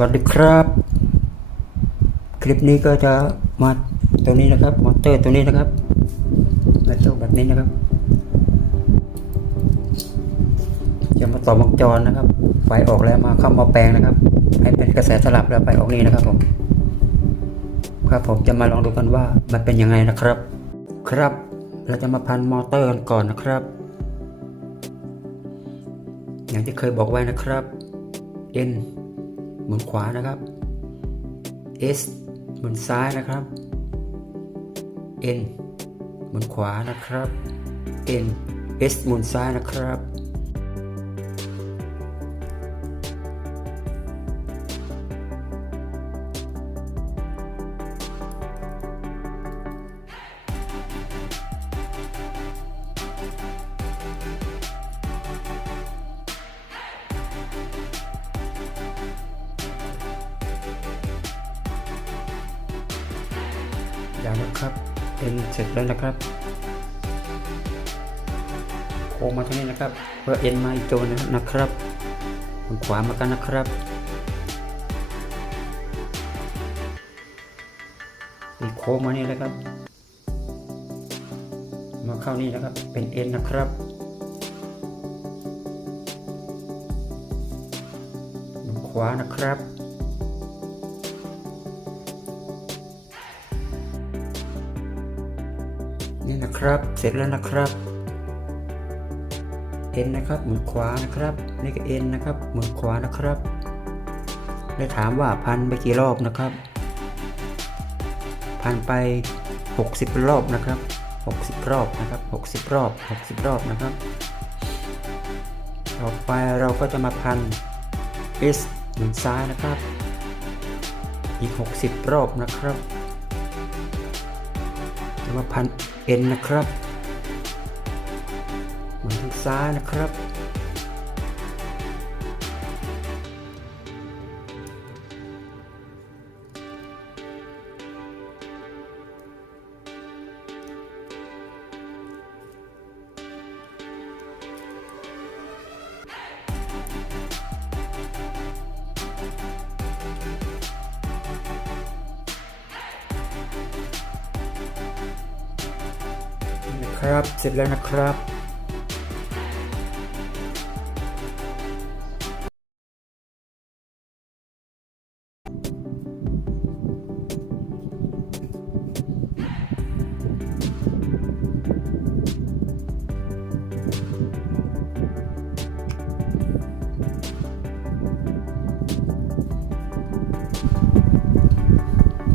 วัสดีครับ คลิปนี้ก็จะมาตัวนี้นะครับมอเตอร์ตัวนี้นะครับกระจกแบบนี้นะครับ จะมาต่อวงจรนะครับ ไฟออกแล้วมาเข้ามาแปลงนะครับ ให้เป็นกระแสสลับแล้วไปออกนี้นะครับผมครับผมจะมาลองดูกันว่ามันเป็นยังไงนะครับ ครับ เราจะมาพันมอเตอร์กันก่อนนะครับ อย่างที่เคยบอกไว้นะครับ N บนขวานะครับ S บนซ้ายนะครับ N บนขวานะครับ N S บนซ้ายนะครับ อย่างนะครับ เป็นเสร็จแล้วนะครับ โค้งมาทางนี้นะครับเพื่อเอ็นมาอีกตัวนึงนะครับทางขวามากันนะครับอีกโค้งมานี่เลยครับ มาเข้านี่นะครับ เป็นเอ็นนะครับขวานะครับ นี่นะครับ เสร็จแล้วนะครับเอ็นนะครับหมุนขวานะครับนี่ก็เอ็นนะครับหมุนขวานะครับได้ถามว่าพันไปกี่รอบนะครับ พันไป 60 รอบนะครับ 60 รอบนะครับ 60 รอบ 60 รอบนะครับ ต่อไปเราก็จะมาพัน S หมุนซ้ายนะครับ อีก 60 รอบนะครับ ว่าพันเอ็นนะครับหมุนทางซ้ายนะครับ นะครับ เสร็จแล้วนะครับ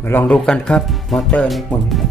มาลองดูกันครับ มอเตอร์นี่หมุน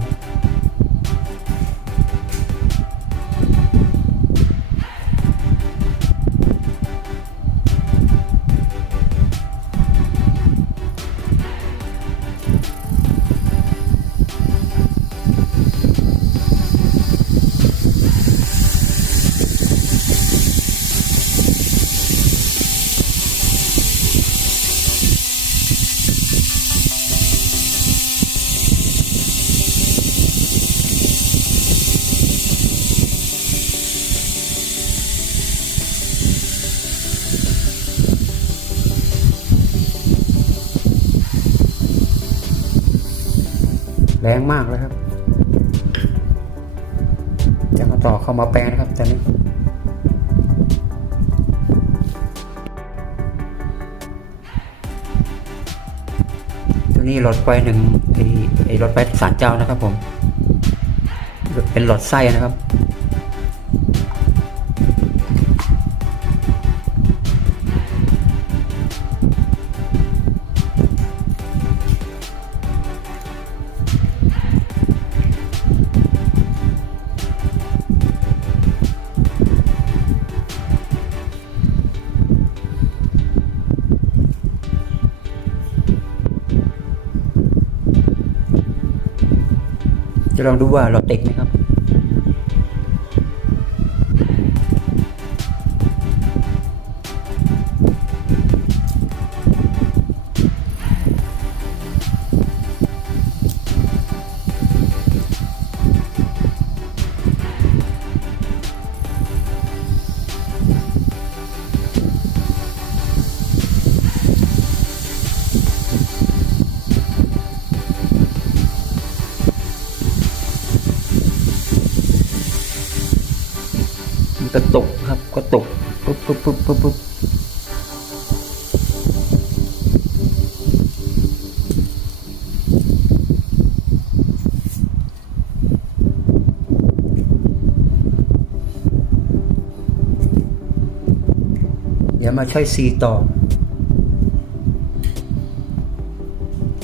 แรงมากเลยครับจะมาต่อเข้ามาแปลนะครับตอนนี้ตัวนี้หลอดไฟหนึ่งไอไอ้หลอดไฟสารเจ้านะครับผม เป็นหลอดไส้นะครับ จะลองดูว่าเราเด็กไหมครับ กระตุกครับกระตุกปุ๊บปุ๊บปุ๊บปุ๊บปุ๊บเดี๋ยวมาใช้สีต่อ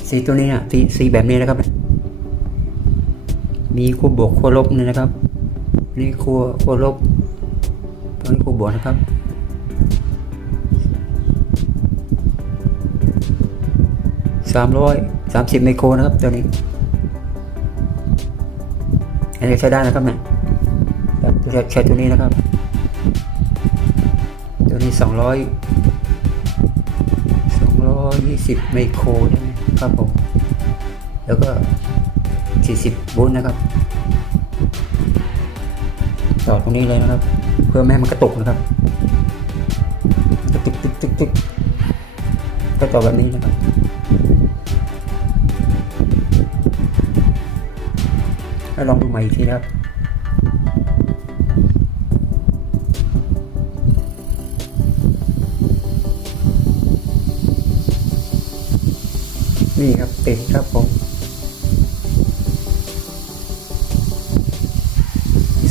สีตัวนี้นะสีสีแบบนี้นะครับ มีขั้วบวกขั้วลบนี่นะครับ นี่ขั้วขั้วลบ ตัวนี้ขั้วบนะครับ สามร้อยสามสิบไมโครนะครับตัวนี้อันนี้ใช้ได้นะครับเนี่ยใช้ตัวนี้นะครับ ตัวนี้สองร้อยสองร้อยยี่สิบไมโครใช่ไหมครับผม แล้วก็สี่สิบโวลต์นะครับ ต่อตรงนี้เลยนะครับ พื่อไม่ให้มันกระตุกนะครับกระตุกตึกตึกตึกก็ต่อแบบนี้นะครับแล้วลองดูใหม่อีกทีนะครับนี่ครับเป็นครับผม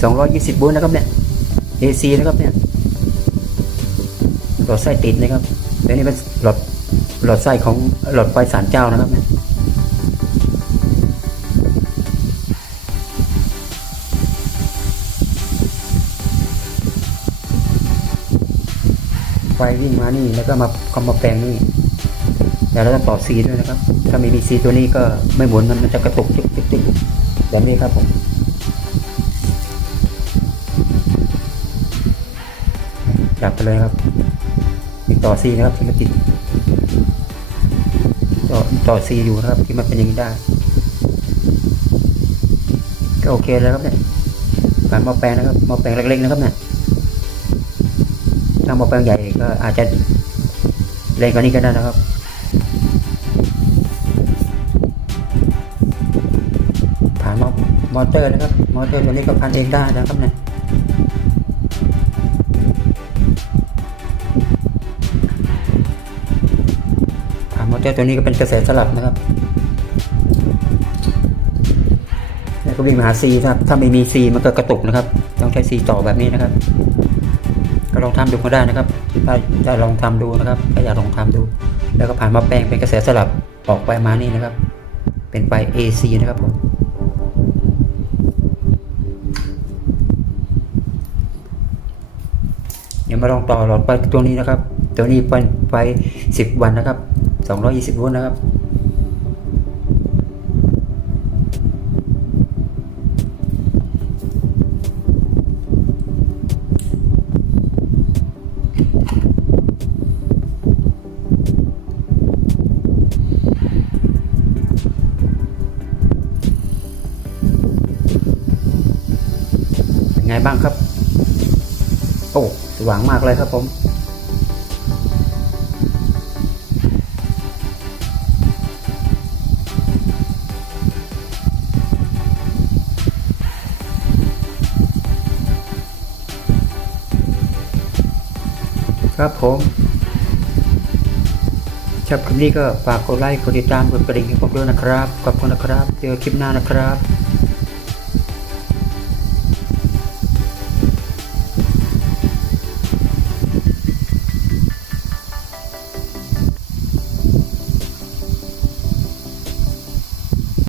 สองร้อยยี่สิบโวลต์นะครับเนี่ย AC นะครับเนี่ยหลอดไส้ติดนะครับแล้วนี่เป็นหลอดหลอดไส้ของหลอดไฟสารเจ้านะครับเนี่ยไฟวิ่งมานี่แล้วก็มาคอมมาแปลงนี่แต่เราต้องต่อซีด้วยนะครับ ถ้าไม่มีซีตัวนี้ก็ไม่หมุนมันมันจะกระตุกจึ๊กจึ๊กจึ๊กแบบนี้ครับผม จับไปเลยครับมีต่อซีนะครับที่มันติดต่อต่อซีอยู่นะครับที่มันเป็นอย่างนี้ได้ ก็โอเคแล้วครับเนี่ยผ่านหม้อแปลงนะครับหม้อแปลงเล็กๆนะครับเนี่ยถ้าหม้อแปลงใหญ่ก็อาจจะเล็กกว่านี้ก็ได้นะครับผ่านมอมอเตอร์นะครับ มอเตอร์ตัวนี้ก็พันเองได้นะครับเนี่ย เตอร์ตัวนี้ก็เป็นกระแสสลับนะครับแล้วก็วิ่งมาหา C ครับ ถ้าไม่มี C มันก็กระตุกนะครับ ต้องใช้ C ต่อแบบนี้นะครับ ก็ลองทำดูก็ได้นะครับ ถ้าถ้ลองทำดูนะครับ ก็อยากลองทำดู แล้วก็ผ่านมาแปลงเป็นกระแสสลับออกไปมานี่นะครับ เป็นไฟ AC นะครับผมเดี๋ยวมาลองต่อหลอดไฟตัวนี้นะครับ ตัวนี้เป็นไฟ10 วันนะครับ 220โวลต์นะครับ เป็นไงบ้างครับ โอ้ สว่างมากเลยครับผม ครับผมชอบคลิปนี้ก็ฝากกดไลค์กดติดตามกดกระดิ่งให้ผมด้วยนะครับ ขอบคุณนะครับ เจอคลิปหน้านะครับ